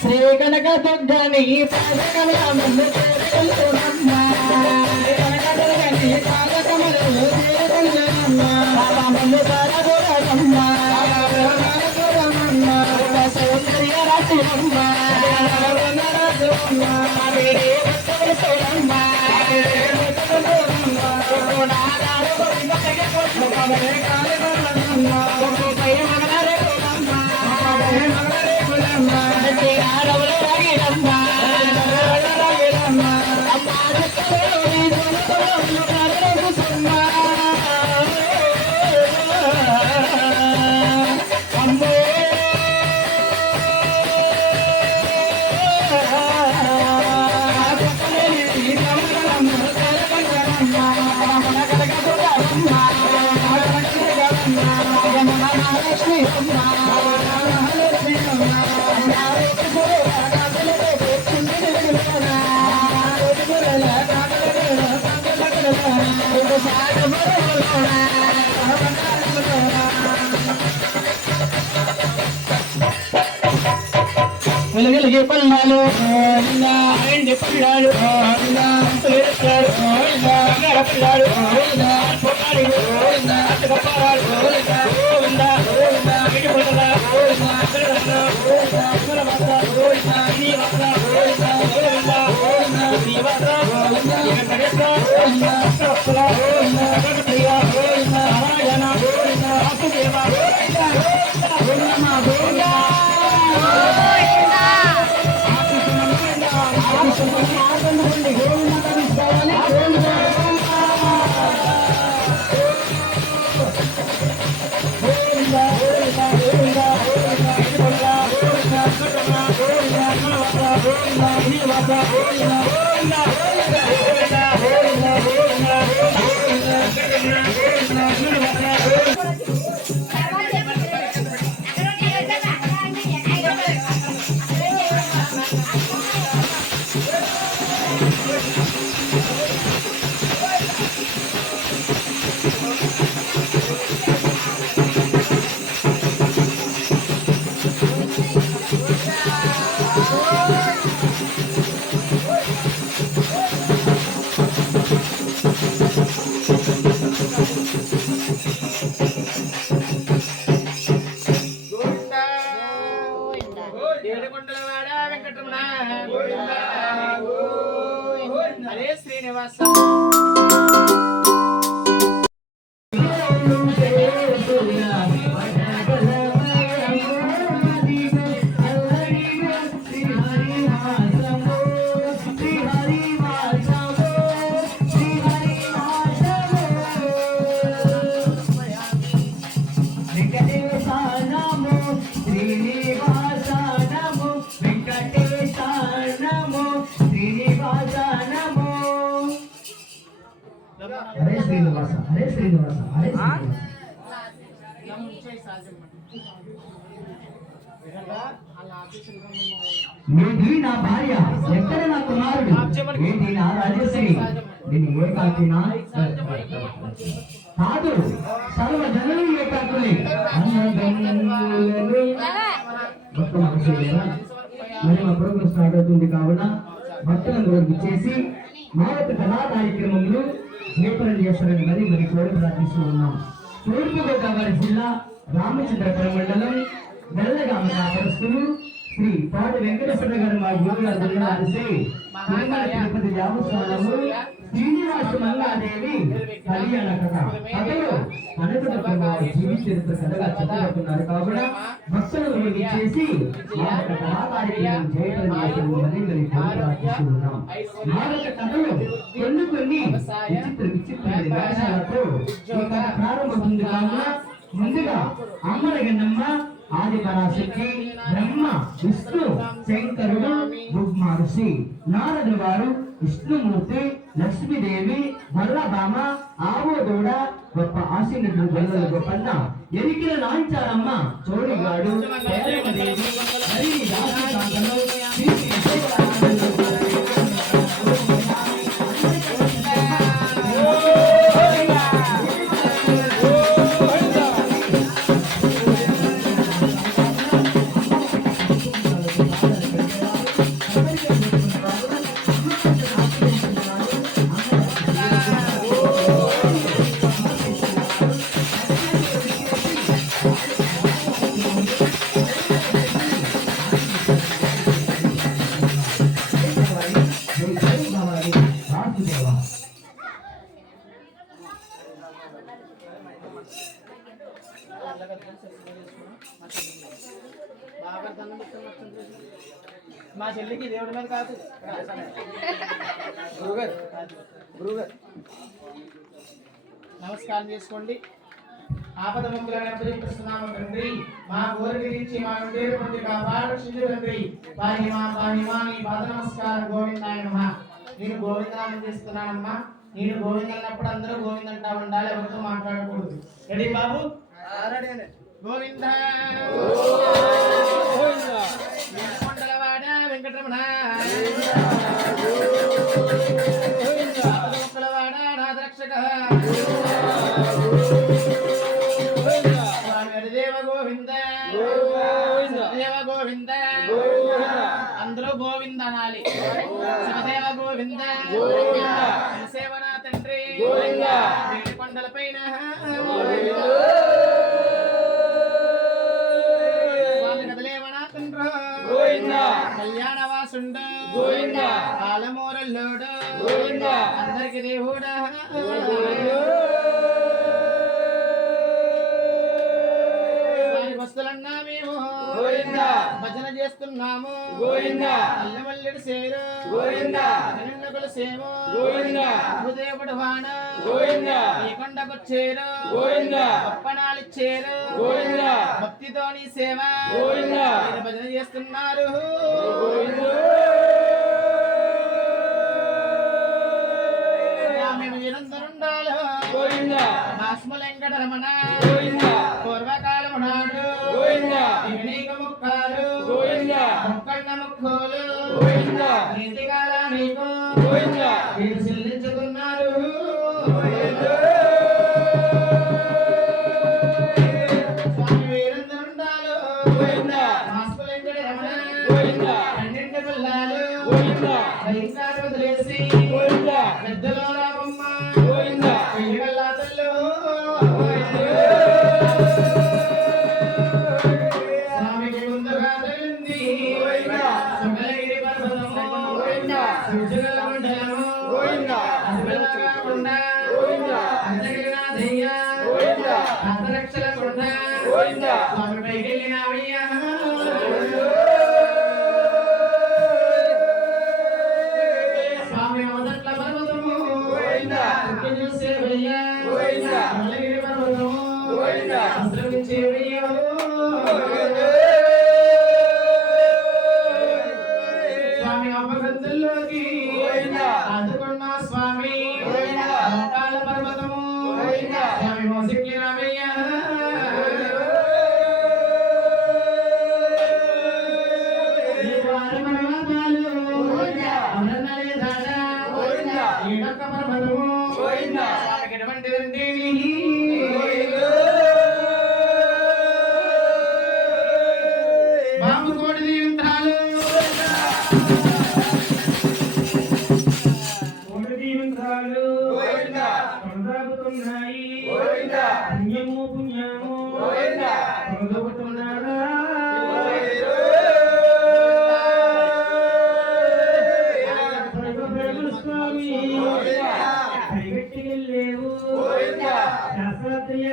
శ్రీ కనక దుర్గని పాదకమలము చేరుకుంటున్నమ్మ కనకదుర్గని పాదకమలము చేరుకుంటున్నమ్మ బాబాములు సరదురమ్మ సౌందర్య రాశిరమ్మ వెలుగులిగే పల్లాలు ఎండి పిల్లాడు పిల్లాడు పిల్లాడు హరే శ్రీనివాస హరే శ్రీనివాస హరే శ్రీనివాస హరే నీది నా భార్య ఎక్కడ నా కుమారుడు ఏంటి నా రాజశ్రీ నేను ఏకాకినా కాదు సర్వ జనులు ఏకాకులే మొత్తం అవసరం మరి మా ప్రోగ్రెస్ స్టార్ట్ అవుతుంది కావున భక్తులందరూ చేసి మా యొక్క కళా కార్యక్రమంలో జయప్రదం చేస్తారని మరి కోరి ప్రార్థిస్తూ ఉన్నాం. తూర్పుగోదావరి జిల్లా రామచంద్రపురం మండలం వెల్లగామ వ్యాపారస్తులు శ్రీ పాటి వెంకటేశ్వర గారు మా గురువు గారు తెలిసి తిరుమల తిరుపతి దేవస్థానము శ్రీనివాస మంగాదేవి కళ్యాణ కథ కథలో కనకదుర్గమ్మ జీవి చరిత్ర కథగా చెప్పబడుతున్నారు కావున భక్తులను చేసి మా కార్యక్రమం జయప్రదం చేస్తారని మరి ప్రార్థిస్తూ ఉన్నాం. మా కథలో కొన్ని విచిత్ర విధానాలతో ఈ కథ ప్రారంభమవుతుంది కావున ముందుగా అమ్మలగన్నమ్మ ఆది పరాశక్తి బ్రహ్మ విష్ణు శంకరుడు మహర్షి నారదుడు వారు విష్ణుమూర్తి లక్ష్మీదేవి వల్లభామ ఆవో దూడ గొప్ప ఆశీనుడు గొల్లల గొప్పన్న ఎరికిన నాంచారమ్మ చోడిగాడు పేరమ్మదేవి హరిని దాసి కాంతలు మా చెల్లికి దేవుడి మీద కాదు గురుగారు గురుగారు నమస్కారం చేసుకోండి. ఆపద ముక్కులను అప్పగిస్తున్నాము తండ్రి. మా కోరిక నుంచి మా నుండి కాపాడు తండ్రి. పాహిమా నీ పాద నమస్కారం. గోవిందాయ నమః. నేను గోవిందనామం చేస్తున్నానమ్మా. నేను గోవింద అన్నప్పుడు అందరూ గోవింద అంటా ఉండాలి, ఎవరితో మాట్లాడకూడదు. రెడీ బాబు? గోవింద కొండలవాడ వెంకటరమణ మొక్కలవాడ నాదరక్షక హరిదేవ గోవింద దేవ గోవింద. అందరూ గోవింద అనాలి. శివదేవ గోవింద సేవన తండ్రి కొండల పైన కళ్యాణవాసుండ కాలమూరల్లోడు అందరికి దేవుడా వస్తులన్నా మేము భజన చేస్తున్నాము. అల్లమల్లెడు సేరు నిన్నగుల సేము దేవుడు వాన ఈ కొండకొచ్చేరు అప్పనాలిచ్చేరు భక్తితోని సేవ భజన చేస్తున్నారు. మేము నిరంతరుండాలి. వెంకటరమణ పూర్వకాలము నాడు అనేక ముఖాలు ముక్కన్న ముఖోలు నీతికాల నీకు చెల్లించుకున్నారు. స్వామి వీరందరుండాలు. వెంకటరమణ పన్నెండు పిల్లలు సైకాలు వదిలేసి పెద్దలో రాబమ్మ స్వామికి ముందుగా తల్లింది సుమలగిరి పర్వతము సుజల మండలము అసులగా కొండ అంతగిరినాథయ్య అంతరక్షల కొండ స్వామి పైకెళ్ళినావయ్య. స్వామి మొదట్ల పర్వతము చూసేవయ్య సుమలగిరి పర్వతము ఆశ్రమించేవయ్య. స్వామి అపగంతుల్లోకి అందుకున్న స్వామి కాల పర్వతము స్వామి మోసిక్కినవయ్య. ఈడొక్క పర్వతము స్వామికి ఎటువంటిదండి? బాబు కోడి దీవించాలు కోడి దీవించాలు కొనసాగుతున్నాయి. పుణ్యము పుణ్యము కొనసాగుతున్నాడా? స్వామి పరిగెట్టుకెళ్ళేవు శాస్త్రత్రియ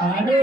Thank you.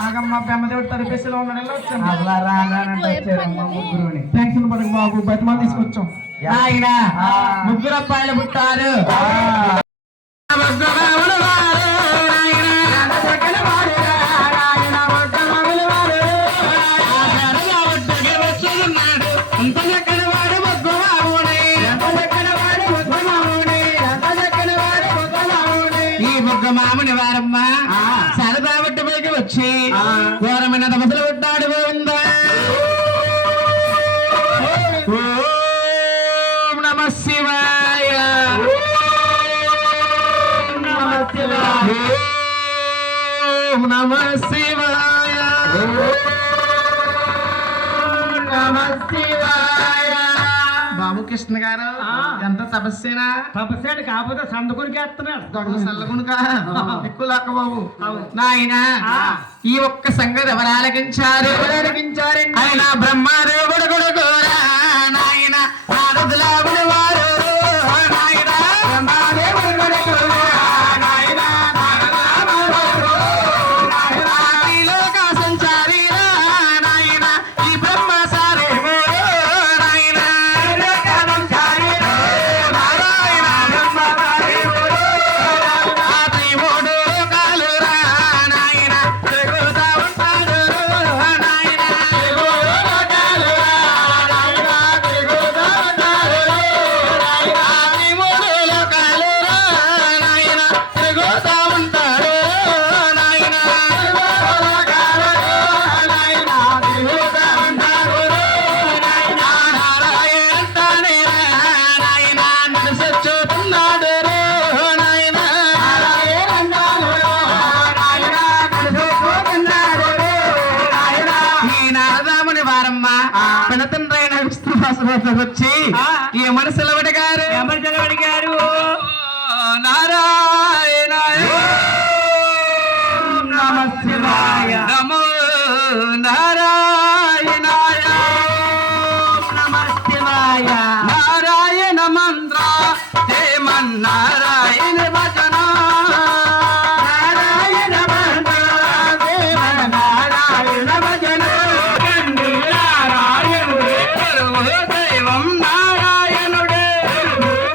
ఆగమ్మ బెమ్మదేవుడు తరిపేసిలో ఉన్నాడు వచ్చాను ముగ్గురు టెన్షన్ పడకు బాబు బతిమాలు తీసుకొచ్చాం ఆయన ముగ్గురు అబ్బాయిలు పుట్టారు నాయుడు అంటాడు గోవింద. ఓం నమ శివాయ. ఓం నమ శివాయ. బాబు కృష్ణ గారు ఎంత తపస్సేనా? తపస్సాడు కాకపోతే సందుకునికి వేస్తున్నాడు. దొంగ సల్లగునుక ఎక్కువ లక్క బాబు. నాయన ఈ ఒక్క సంగతి ఎవరు ఆలకించారు? ఆయన బ్రహ్మదేవుడు కొడుకోరా నాయన నారదులావుని వారు నాయన బ్రహ్మదేవుడు కొడుకోరా నాయన ఈ లోక సంచారి నాయన ఈ బ్రహ్మసారి నాయన నారాయణ బ్రహ్మసారి మూడు కాలు నాయన తిరుగుతా ఉంటాడు నాయన వచ్చి ఈ మనసులో అడిగారు నారాయణ నమ శివాయ నమో నారాయణాయ నమ శివాయ. నారాయణ మంత్ర నారాయణ భజన నారాయణ మంత్ర నారాయణ భజన దైవం నారాయణుడే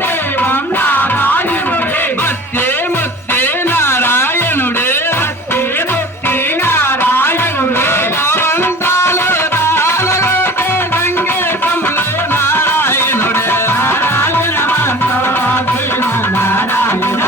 దైవం నారాయణుడే భక్తే ముక్తే నారాయణుడే భక్తే ముక్తి నారాయణుడే అవంతాలు దాలలోకే సంగీతములు నారాయణుడే నారాయణ నారాయణ నారాయణ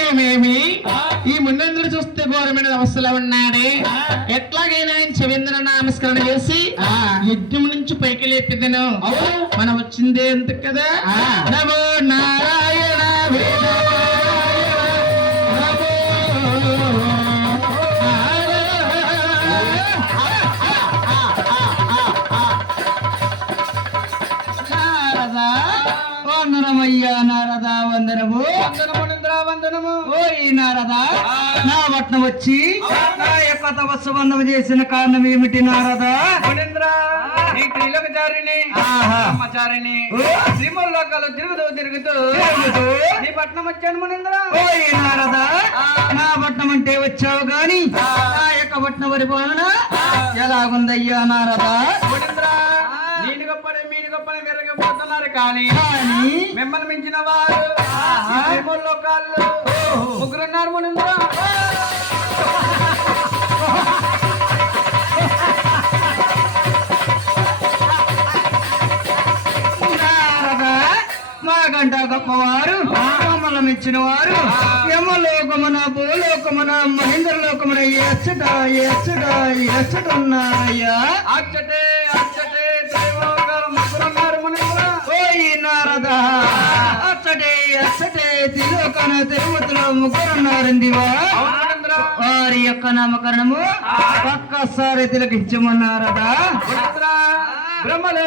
ఏమేమి ఈ ముందందరూ చూస్తే ఘోరమైన అవస్థలో ఉన్నాడే. ఎట్లాగైనా ఆయన చెవింద్ర నమస్కరణ చేసి యుద్ధం నుంచి పైకి లేపిదను. మనం వచ్చిందే ఎంత కదా. నమో నారాయణ వందనమయ్యా నారదా వందనము వందనము. ఓయ్ నారదా నా పట్నం వచ్చి నా యొక్క తపస్సు బంధం చేసిన కారణం ఏమిటి నారదా? నీ శ్రీమల్లోకాలు తిరుగుతూ నీ పట్నం వచ్చాను మునింద్ర. ఓయ్ నారదా నా పట్నం అంటే వచ్చావు గాని నా యొక్క పట్నం పరిపాలన ఎలాగుందయ్యా నారదా? నేను గొప్పని మీరు గొప్పని విరగబోతున్నారు కానీ మిమ్మల్ని మించిన వారు లోకాల్లో ముగ్గురున్నారు మునింద్ర. మాకంట గొప్పవారు మమ్మల్ని మెచ్చిన వారు యమలోకమున భూలోకమున మహేంద్రలోకమున ఎచ్చట ఎచ్చట ఎచ్చట ఉన్నారయ్యా. అచ్చటే అచ్చటే ముగ్గురున్నారు మునింద్ర. ఓయ్ నారదా అచ్చటే అచ్చటే తిలోకన తిరుమతిలో ముగ్గురున్నారందివా. వారి యొక్క నామకరణము ఒక్కసారి తిలకించమన్నారదా? బ్రహ్మలే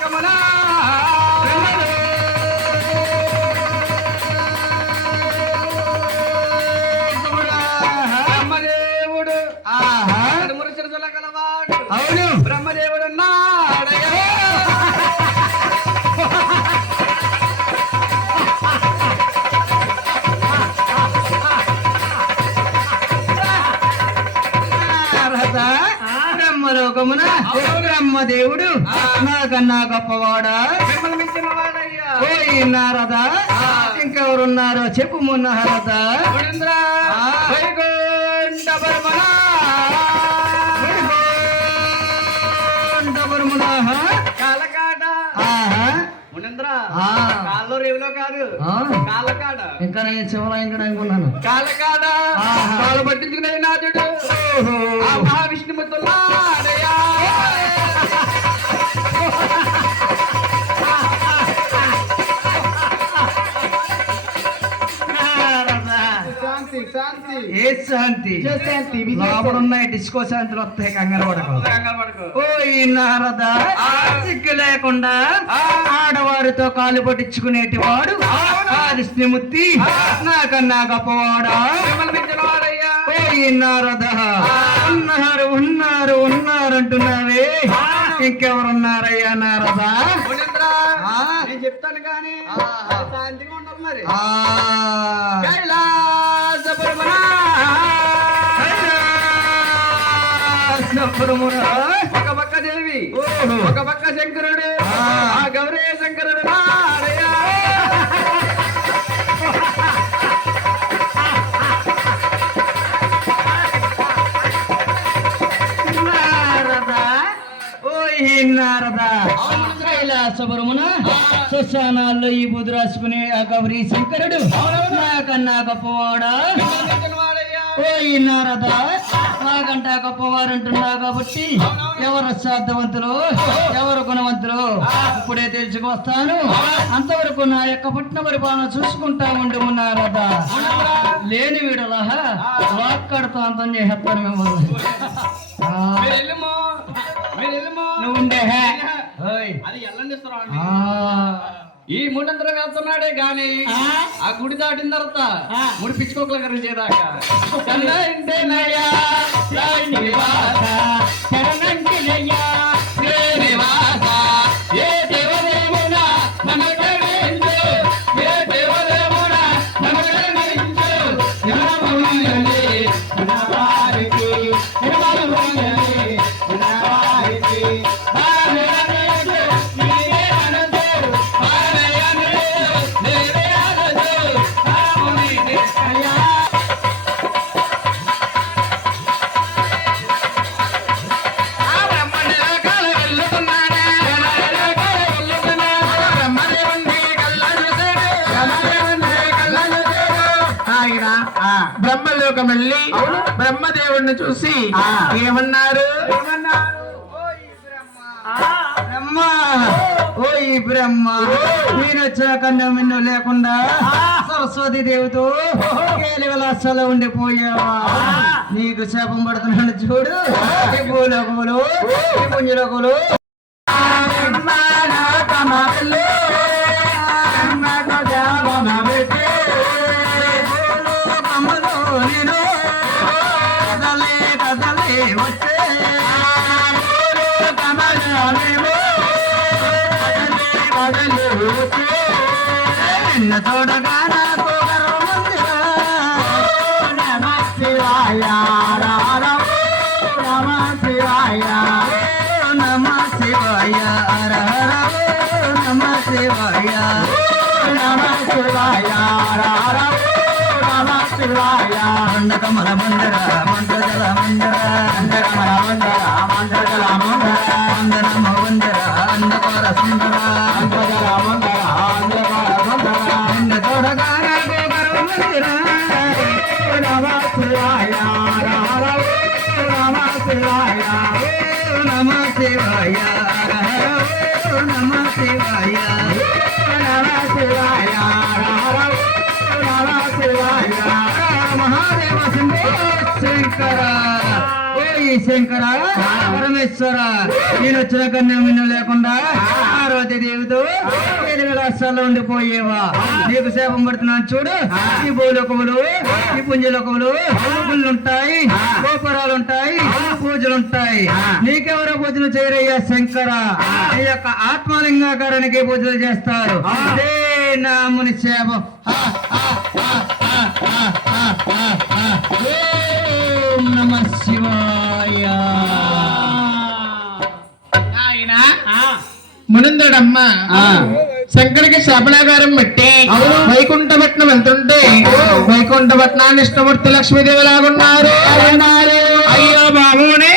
కమలా బ్రహ్మదేవుడు మురుచరుల కలవాడు. అవును బ్రహ్మదేవుడు నాడయ్యా. బ్రహ్మలోకమున బ్రహ్మదేవుడు నాకన్నా గొప్పవాడా? ఓయ్ నారదా ఇంకెవరున్నారో చెప్పు మున్నారద మునీంద్ర వైకుంఠ పరమనా కాలకాట మునీంద్ర కాల్లో రేవులో కాదు కాలకాడ ఇంకా నేను శివలయం అనుకున్నాను కాలకాడ కాలు పట్టించుకునే నాథుడు ఆ మహావిష్ణుమూర్తులాడయ్యా శాంతి శాంతి ఏ శాంతి శాంతి లోపల ఉన్నాయి డిస్కో శాంతులు వస్తాయి కంగారు పడకు ఓ ఈ నారద సిగ్గు లేకుండా ఆడవారితో కాలు పట్టించుకునేటి వాడు ఆది శ్రీమూర్తి నాకన్నా గొప్పవాడా ఓ ఈ నారద ఉన్నారు ఉన్నారు ఉన్నారు అంటున్నావే ఇంకెవరున్నారయ్యా నారద నేను చెప్తాను కానీ శాంతిగా ఉండదు మరి ఒక పక్క దేవి ఒక పక్క శంకరుడు ఆ గౌరీ శంకరుడు నాడయ్యా. కైలాసపురమున శ్మశానాల్లో ఈ బుధు రాసుకునే ఆ గౌరీ శంకరుడు నాకన్నా గొప్పవాడా ఓ ఈ నారద నాకంటా గొప్పవారు అంటున్నావు కాబట్టి ఎవరు శ్రాద్ధవంతులు ఎవరు గుణవంతులు ఇప్పుడే తెలుసుకొస్తాను అంతవరకు నా యొక్క పుట్టిన పరిపాలన చూసుకుంటా ఉండు నారద లేని వీడలా వాక్కడతో అంతం చేస్తాను మిమ్మల్ని నువ్వు ఉండే అది ఎల్లండి ఈ ముడంతర వెళ్తున్నాడే గాని ఆ గుడి దాటిన తర్వాత ముడి పిచ్చుకోకల కరిచేదాకా బ్రహ్మలోకం వెళ్ళి బ్రహ్మదేవుడిని చూసి ఏమన్నారు బ్రహ్మ ఓ ఈ బ్రహ్మ నేను వచ్చాక నిన్ను లేకుండా సరస్వతి దేవితో కేలివలాసలో ఉండిపోయావా నీకు శాపం పడుతున్నాను చూడు ఈ భూలోకములు ఈ పుంజలోకములు తోడగా నాకు నమ శివాయ నమ శివాయ నమ శివాయ హర హర నమ శివాయ నమ శివాయ హర హర నమ శివాయ మండకమల మండర మండజల మండర మండకమల మండర మండజల మండర అందనమ మండర అందకర సుందర అందజల మండర అందకర సుందర నిన్న తోడగా నాకు మందిర నమ శివాయ హర నమ శివాయ నమ శివాయ హర నమ శివాయ నమ శివాయ హర నమ శివాయ మహాదేవ శంకర ఓ ఈ శంకర పరమేశ్వర నేను వచ్చిన కన్యా మిన్ను లేకుండా పార్వతీ దేవితో రాష్ట్రాల్లో ఉండిపోయేవా నీకు శాపం పడుతున్నాను చూడు ఈ భూలోకములు ఈ పుంజలోకములు ఉంటాయి గోపురాలు ఉంటాయి పూజలు ఉంటాయి నీకెవరో పూజలు చేయరయ్యా శంకర నీ యొక్క ఆత్మలింగాకారానికి పూజలు చేస్తారు నాముని శాపం ఓం నమః శివాయ మునందుడమ్మ శంకరికి శాపనాగారం పెట్టి వైకుంఠపట్నం వెళ్తుంటే వైకుంఠపట్నాన్ని ఇష్టమూర్తి లక్ష్మీదేవి లాగున్నారు. అయ్యో బాబునే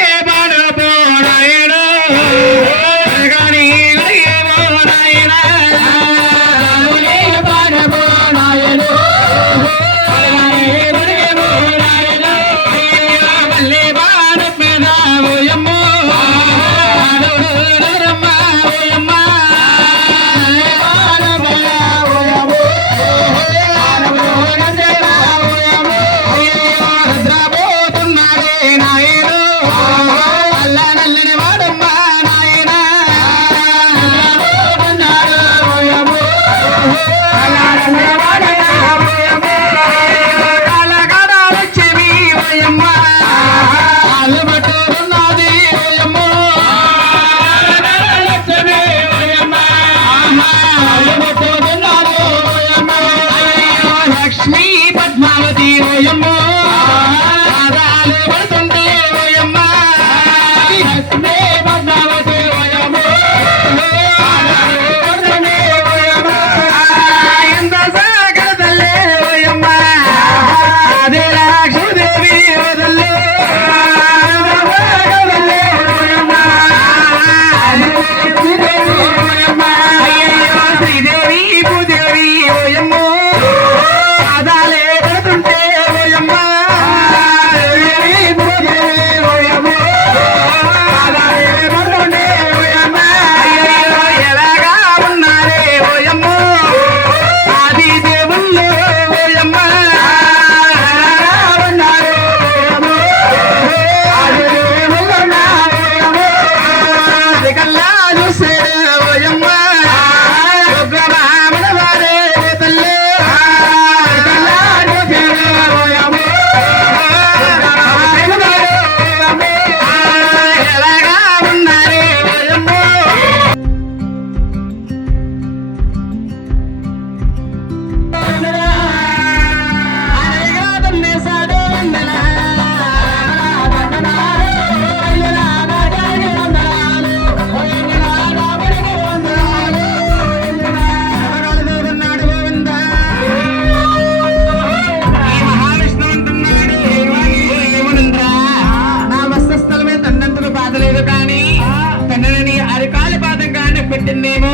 పెట్టిందేమో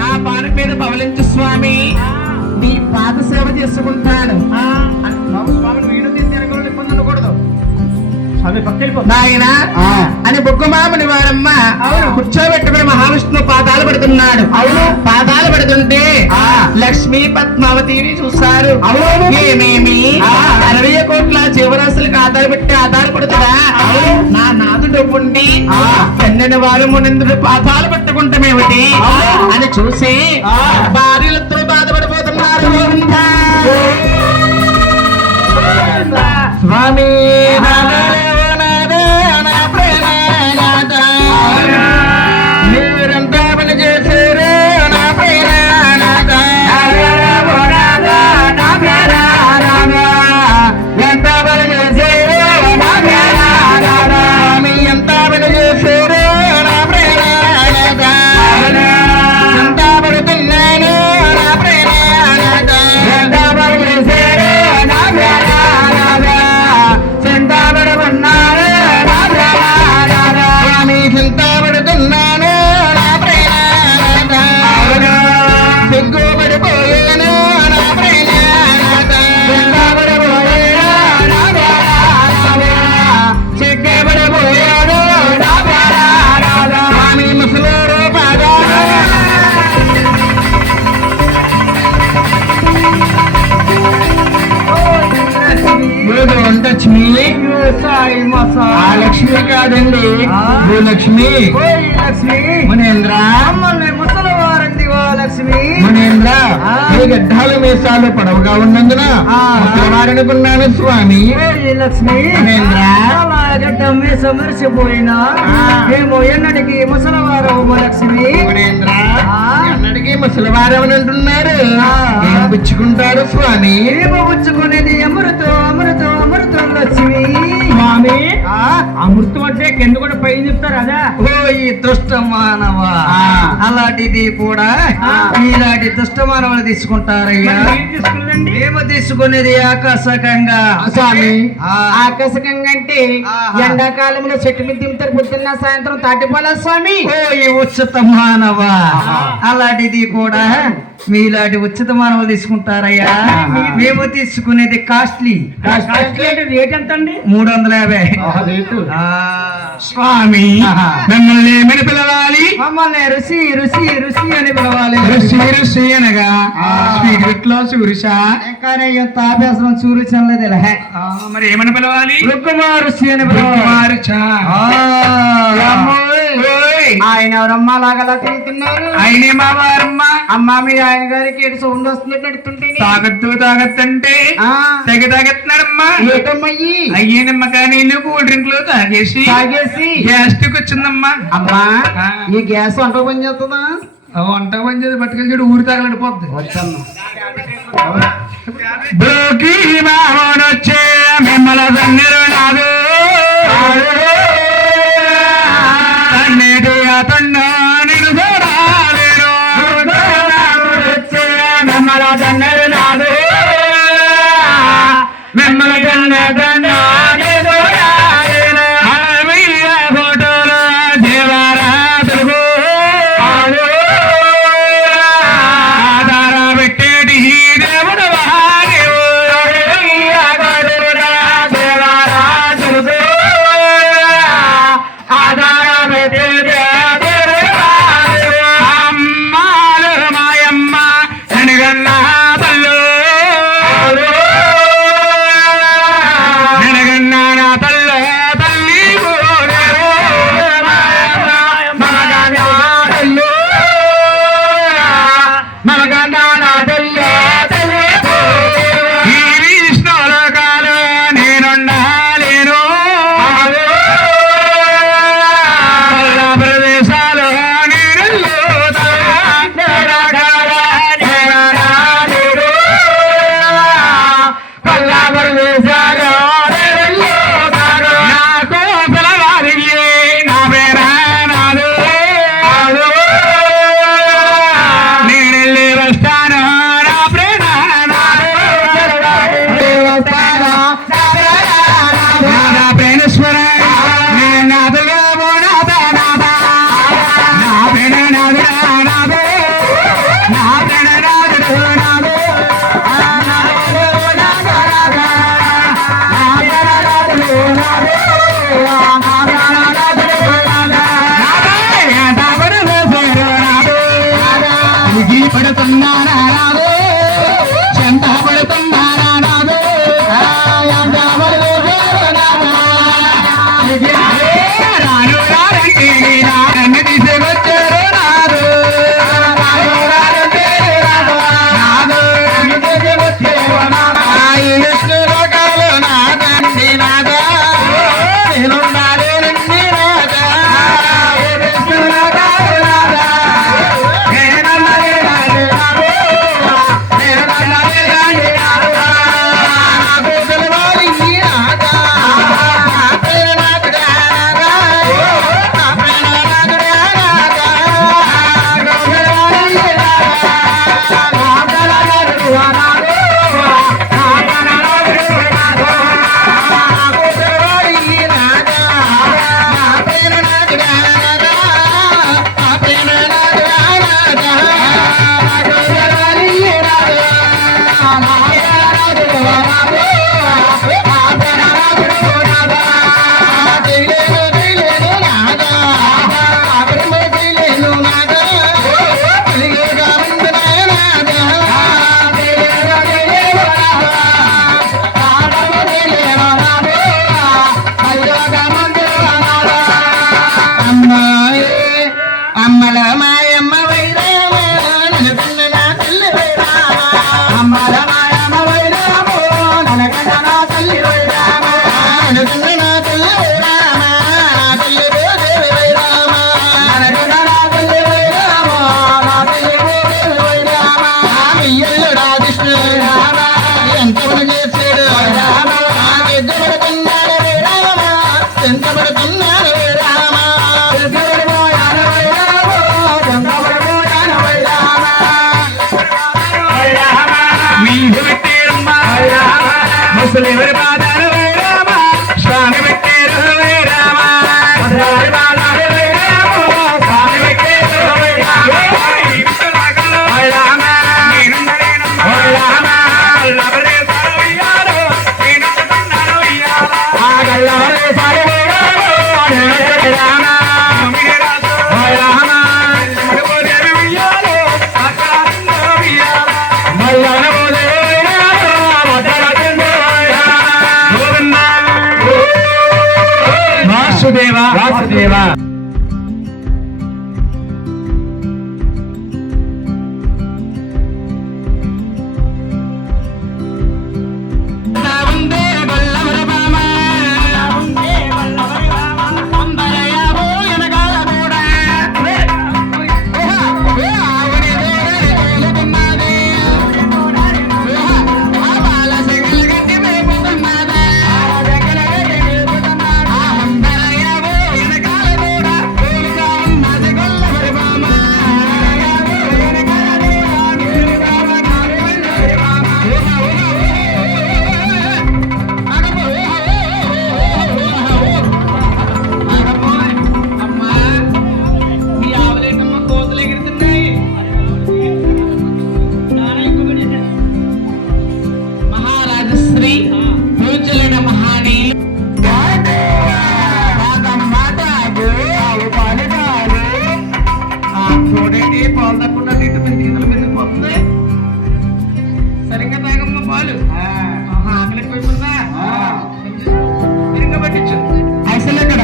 నా పాన మీద పవలించు స్వామి, నీ పాద సేవ చేసుకుంటాను. స్వామిని వీడు తీసి ఇబ్బంది ఉండకూడదు నాయన అని బొగ్గుమామని వారమ్మ కూర్చోబెట్టుకుని మహావిష్ణు పాదాలు పెడుతున్నాడు. పాదాలు పెడుతుంటే లక్ష్మీ పద్మావతిని చూశారు. ఏమేమి 60 కోట్ల జీవరాశులకు ఆధారపడుతుందా నా నాదుడు ఉండి కన్నెన వారు మునిందుడు పాదాలు పట్టుకుంటామేమిటి అని చూసి భార్యలతో బాధపడిపోతున్నారు. స్వామి మీరంతా పని చేశారు నా పేర ఎంత పని చేశారు నా పేర మీ ఎంత పని చేశారు నా ప్రేర ఎంత పడుతున్నాను నా ప్రేర ఎంత పని చేశారు నా పేర ఎంత పడుతున్నారు నా ప్రేర మీకు ఎంత పడుతున్నాను నా ప్రేర సిగ్గుపడిపోయాను నా ప్రేర సిగ్గుపడిపోయాను నా ప్రేర స్వామి ముసలోరు లక్ష్మి ఆ లక్ష్మి కాదండి భూలక్ష్మి మునేంద్ర ముసలివారండి లక్ష్మి మునేంద్ర ఈ గడ్డాల మీసాలు పొడవుగా ఉన్నందున ముసలివారనుకున్నాను స్వామి. లక్ష్మి మునేంద్ర గడ్డం మీసం మెరిసిపోయినా ఏమో ఎన్నటికి ముసలివారు లక్ష్మి. మునేంద్ర ఎన్నటికి ముసలివారు అని అంటున్నారు. ఏం పుచ్చుకుంటారు స్వామి? ఏమో పుచ్చుకునేది అమృతం అమృతం అమృతం లక్ష్మి. స్వామి అమృతం అంటే కింద కూడా పై చెప్తారు అదా? ఓ ఈ దుష్ట మానవ అలాంటిది కూడా ఇలాంటి దుష్ట మానవులు తీసుకుంటారయ్యా మేము తీసుకునేది ఆకాశకంగా స్వామి ఆకర్షకంగా అంటే ఎండాకాలంలో చెట్టు మీద దింపుతారు పొద్దున్న సాయంత్రం తాటిపోలే స్వామి. ఓ ఈ ఉచిత మానవ అలాంటిది కూడా మీలాంటి ఉచిత మానవులు తీసుకుంటారయ్యా మేము తీసుకునేది కాస్ట్లీ రేట్ ఎంత అండి? 350. స్వామి మిమ్మల్ని ఏమని పిలవాలి? మమ్మల్ని రుచి రుచి రుచి అని పిలవాలి. రుచి రుచి అనగా స్వీట్లో చూరుష. కానీ ఎంత ఆభ్యాసం చూరు చల్లది మరి ఏమని పిలవాలి? రుచి అని పిలవాలి. ఆయన ఎవరమ్మా లాగా తిరుగుతున్నారు? ఆయనే మా వారమ్మ. అమ్మా మీ ఆయన గారికి ఎటు సౌండ్ వస్తుంది నడుతుంటే తాగత్తంటే తాగెత్తున్నాడమ్మా. ఏటమ్మయ్యి అయ్యేనమ్మ కానీ కూల్ డ్రింక్ లో తాగేసి గ్యాస్ట్రిక్ వచ్చిందమ్మా. అమ్మా ఈ గ్యాస్ వంట పని చేస్తుందా? వంట పని చేసి పట్టుకెళ్ళి చూడు ఊరి తాగలడిపోద్ది. వచ్చే మిమ్మల్ని తన్నెరు నాదు తన్నేటి అతన్నా నేను చూడాలేను మిమ్మల్ని తన్నెరు నాదు మిమ్మల్ని తన్నా ఫోటోలో దేవారా తెలుగు ఆధార పెట్టేటి దేవుడు దేవారా తెలుగు ఆధార పెట్టేది అమ్మాలు మాయమ్మ ననగన్నా పల్లు ననగన్నా వాసుదేవా వాసుదేవా సరిగ్గా తాగమ్మ పాలు ఆకలి ఎక్కువైపోతుందా సరిగ్గా పట్టించు అసలు ఇక్కడ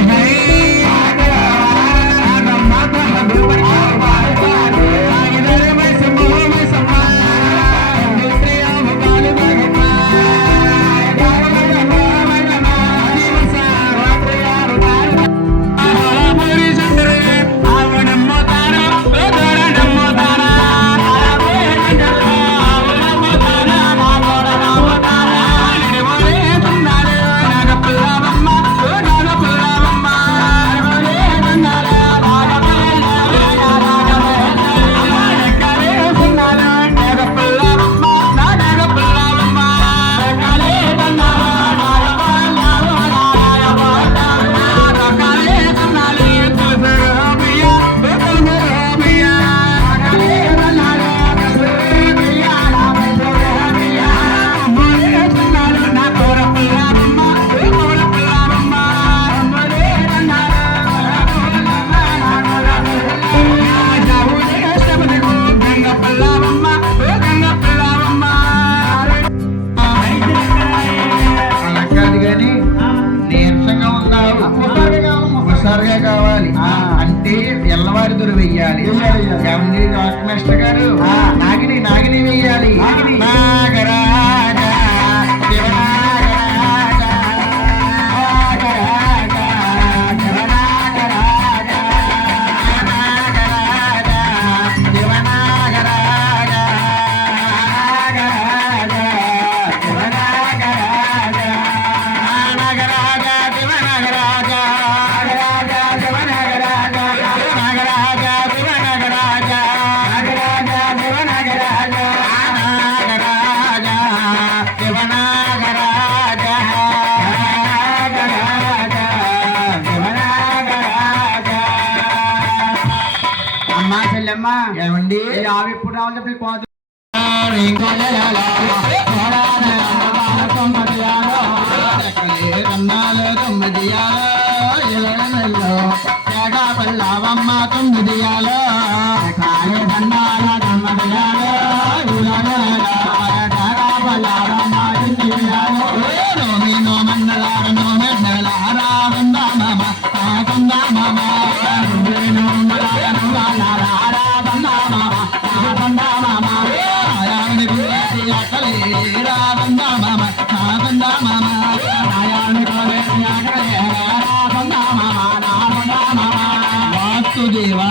కావాలి అంటే ఎల్లవారి దొరి వెయ్యాలి మాస్టర్ గారు నాగిని నాగిని వెయ్యాలి నాగరాజ ఏమండి అవి ఇప్పుడు రావాలి చెప్పి పోదు పల్లవమ్మ తొమ్మిదియాలో కాళీ బండాల తొమ్మిదియాలో పల్లవమ్మ నోమి నోమన్నలార నోమెన్నలారా వందామమ్మ వందామమ్మ వాసుదేవా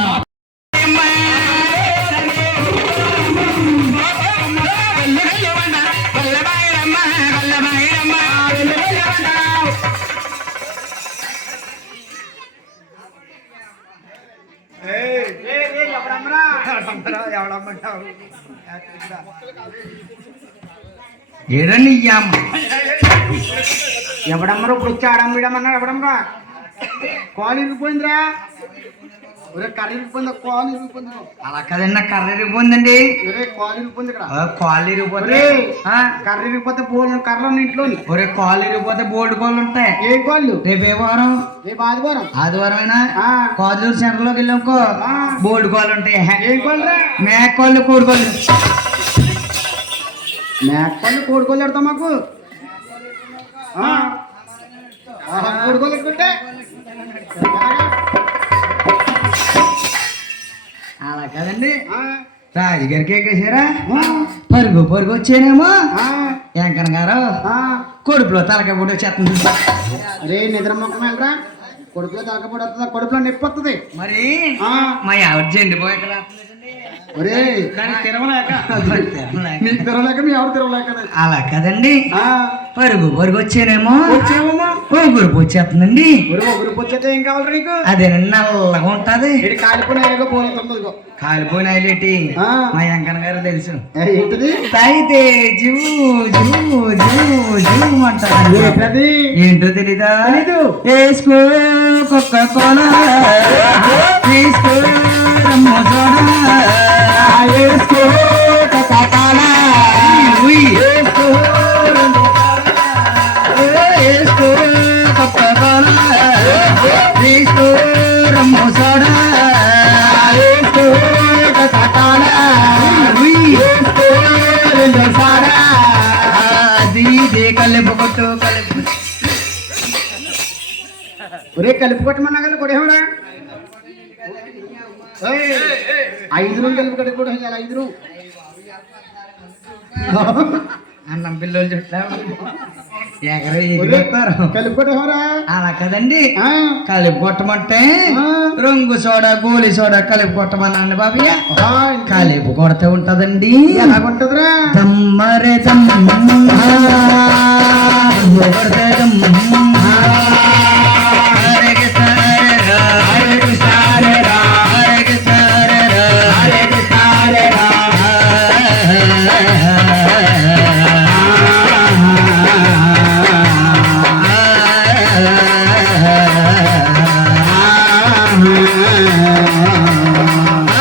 ఏడండి ఎవడమ్మరు ఇప్పుడు వచ్చి ఆడమ్మీడమన్నా ఎవడమ్మరా కాలు ఇరిగిపోయిందిరా ఒరే కర్ర ఇరిగిపోయింది కాలు ఇరిగిపోయింది అలా కదండి నా కర్ర ఇరిగిపోయిందండి. ఒరే కాలు ఇరిగిపోయింది ఇక్కడ కాళ్ళు ఇరిగిపోతే కర్ర ఇరిగిపోతే బోల్ కర్రలో ఇంట్లో ఒరే కాళ్ళు ఇరిగిపోతే బోల్డ్ కోళ్ళు ఉంటాయి. ఏ కాళ్ళు రేపు ఏ వారం? రేపు ఆదివారం. ఆదివారమైనా కాజూరు సెంటర్లోకి వెళ్ళాంకో బోల్డ్ కోళ్ళు ఉంటాయి. ఏం కాళ్ళు మేక కోళ్ళు కోడికోళ్ళు. మేకలు కోడుకోళ్ళు పెడతాం మాకు కోడుకోళ్ళు పెట్టుకుంటే అలా కదండి రాజుగారికి ఎక్కేసారా పరుగు పరుగు వచ్చానేమో వెంకన్న గారు కొడుపులో తలకాయ పొడి వచ్చేస్తుంది. అరే నిద్ర మొక్కం వెళ్ళరా కొడుకులో తలకపోవడం వస్తుందా కొడుకులో నొప్పి వస్తుంది మరి మా ఆవిడ చెండిపోయి ఒరే తిరవలేక నీకు తిరవలేక మీ ఎవరు తిరవలేక అలా కదండి పరుగు పరుగు వచ్చానేమో ఊగురు వచ్చేస్తుందండి. ఊరికి వచ్చేస్తే ఏం కావాలి నీకు అదేనండి నల్లగా ఉంటది. కాలిపోయిన పోతుంది కాలిపోయిన ఐలేటి మా వెంకన్న గారు తెలుసు ఏంటిది తాగితే జూ జూ జూ జూ అంటారు. ఏంటో తెలీదా? వేసుకో కుక్క కోల తీసుకో రమ్ము సోడా వేసుకో కుక్క కోల వేసుకో వేసుకో కుక్క కోల తీసుకో రమ్ము సోడా వేసుకో కుక్క కోల వేసుకో రెండు సోడా అది కలుపు కొట్టు కలుపు. ఒరే కలిపి కొట్టమన్నా కదా కొడేమడా 5 రూమ్ కలిపి కట్టి కూడా 5 రూమ్ అన్నం పిల్లలు చుట్టా ఎగరేస్తారు కలిపి కొట్టేమరా. అలా కదండి కలిపి కొట్టమంటే రంగు సోడా గోలి సోడా కలిపి కొట్టమన్నాను బాబయ్య. కలిపి కొడితే ఉంటదండి. ఎలా కొట్టదురా దమ్మరే దమ్మ కొడితే దమ్మ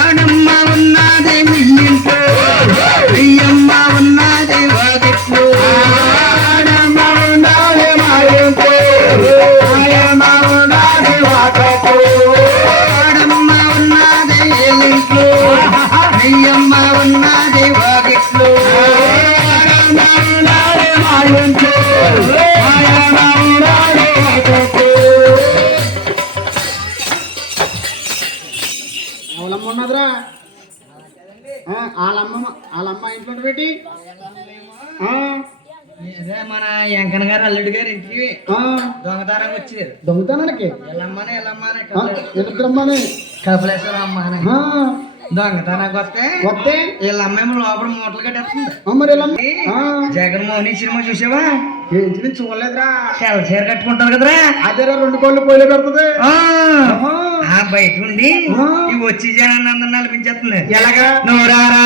ఆడమ్మ ఉన్నది మిల్లింట్లో బియ్యమ్మ ఉన్నది వాకిట్లో ఆడమ్మ ఉన్నది మాయింట్లో ఆయమ్మ ఉన్నది వాకిట్లో ఆడమ్మ ఉన్నది ఎల్లింట్లో బియ్యమ్మ ఉన్నది వాకిట్లో ఆడమ్మ ఉన్నది మాయింట్లో ఆయమ్మ ఉన్నది వాకిట్లో. వాళ్ళమ్మ ఉన్నదిరా వాళ్ళమ్మ ఇంట్లో పెట్టి మన వెంకన్న గారు అల్లుడి గారు ఇంటికి దొంగతనం వచ్చారు. దొంగతనానికి ఎల్లమ్మని ఎల్లమ్మని ఎదురమ్మని కపలేశ్వర అమ్మ అని దొంగతనానికి వస్తే వీళ్ళ అమ్మాయి లోపల మూటలు కట్టేస్తుంది. మరి జగన్మోహన్ సినిమా చూసావా? ఏంటి చూడలేదురా తెల్ల చీర కట్టుకుంటారు కదరా అదేరా 2 కోళ్ళు పోయిలో పెడుతుంది. ఆ బయట ఉండి ఇవి వచ్చి జనాన్ని అందరిని నడిపించేస్తుంది. ఎలాగా నోరారా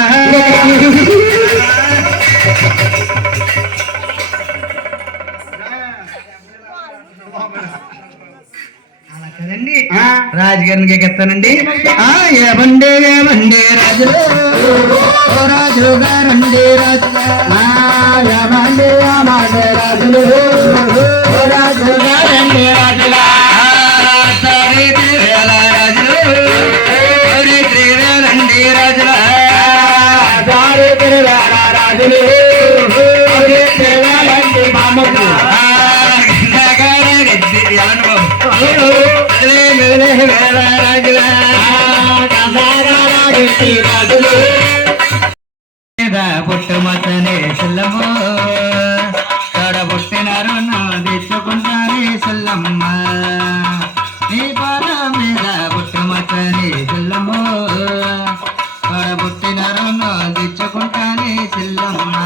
అలా కదండి రాజుగారికి ఎక్కేస్తానండి. ఏ బండే రాజు రాజు గారండి రాజుగా రాజులు రాజు గారండి రాజులా రాజులు రండి రాజులా రాజులు పుట్టుమతనే సెల్లమ్మ తడబుట్టినారు నా తెచ్చుకుంటారే సెల్లమ్మ నీ పాల మీద పుట్టుమతనే సెల్లమ్మ తడబుట్టినారు నా తెచ్చుకుంటారే సెల్లమ్మ.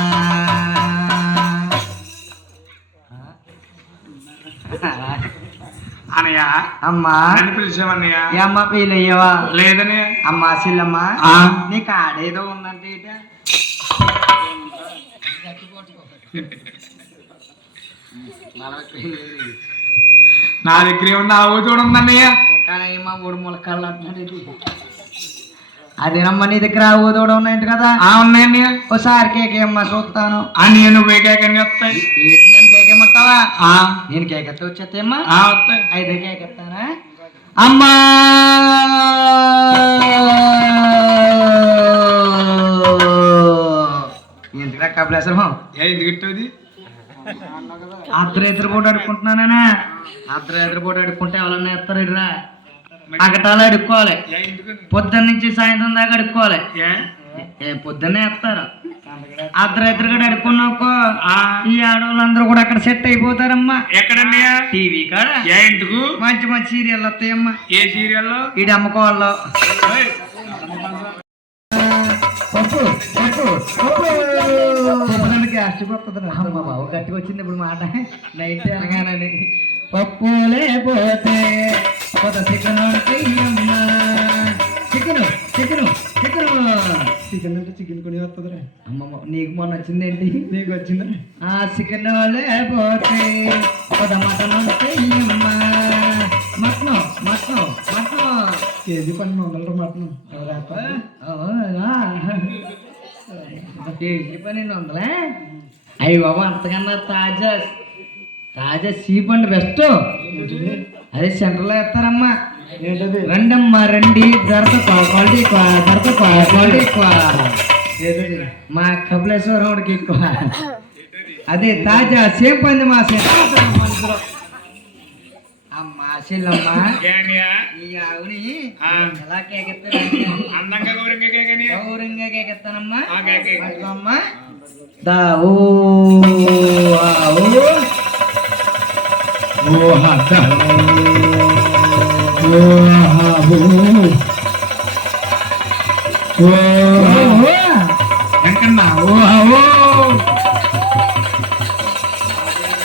అనయ్య అమ్మా నన్ను పిలిచావన్నయ్య అమ్మ ఫీల్ అయ్యావా? లేదని అమ్మా సిల్లమ్మ నీకు ఆడేదో ఉందంటే నా దగ్గర ఏమన్నా ఆవు చూడండి కానీ మా ఊడు ములకాళ్ళు అంటున్నాడు. అదేనమ్మా నీ దగ్గర ఊదోడు ఉన్నాయంట కదా. ఉన్నాయండి. ఒకసారి కేకేమ్మా చూస్తాను. నేను కేకని వస్తాయి. నేను కేకేమంటావా? నేను కేకెత్త వచ్చేస్తేమ్మా. వస్తాయి. అయితే కేకెత్తానా? అమ్మా ఎందుకు కపిలేశ్వరం ఎందుకు ఇట్టది? అర్ధరాత్రి పూట అడుక్కుంటున్నానా? అర్ధరాత్రి పూట అడుక్కుంటే ఎవరన్నా ఎత్తారా? అగటాలు అడుక్కోవాలి. పొద్దున్న నుంచి సాయంత్రం దాకా అడుక్కోవాలి. పొద్దున్నే ఎత్తారు. అర్ధరాత్రి కూడా అడుక్కున్నాకో ఈ ఆడవాళ్ళందరూ కూడా అక్కడ సెట్ అయిపోతారమ్మా. ఎక్కడన్నా? టీవీ కాడ. ఎందుకు? మంచి మంచి సీరియల్ వస్తాయమ్మా. ఏ సీరియల్లో? ఈడు అమ్మకోళ్ళు. అమ్మ బాబు గట్టిగా వచ్చింది ఇప్పుడు మాట. నైట్ అనగానే పప్పు లేకపోతే chicken chicken chicken chicken chicken అంటే చికెన్ కొని వస్తుందిరా. అమ్మమ్మ నీకు మొన్న వచ్చిందేంటి? నీకు వచ్చిందా? చికెన్ లేకపోతే mutton mutton mutton mutton KG 1200 mutton. KG 1200? అయ్యి బాబు అంతకన్నా తాజా తాజా సీప్ అండి బెస్ట్. అదే సెంటర్లో వేస్తారమ్మా. రండమ్మా రండి, ధరతో క్వాలిటీ ఎక్కువ, ధరతో క్వాలిటీ ఎక్కువ. మా కపిలేశ్వరరావుడికి ఎక్కువ. అదే తాజా సేమ్ పంది మా అమ్మా చెల్లమ్మా ఈ ఆవుని ఎలా కేకెత్తాను? అందంగా గౌరంగా కేకెత్తానమ్మా. అమ్మా దా ఓ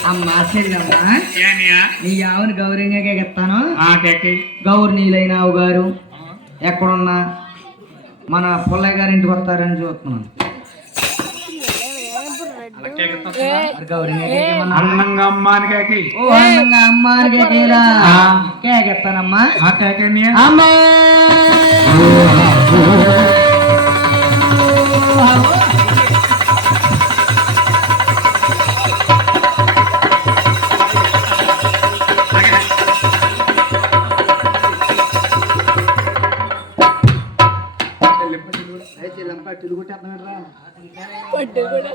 అమ్మా చెల్లమ్మా నీ ఆవుని గౌరవంగా కేకెత్తాను. గౌరు నీలైన ఆవు గారు ఎక్కడున్నా మన పుల్లయ్య గారి ఇంటికి వస్తారని చూస్తున్నాను. అందంగా అమ్మాని కేకి. ఓ అందంగా అమ్మాని కేకేలా కేకెత్తానమ్మా. అమ్మా పట్టు కూడా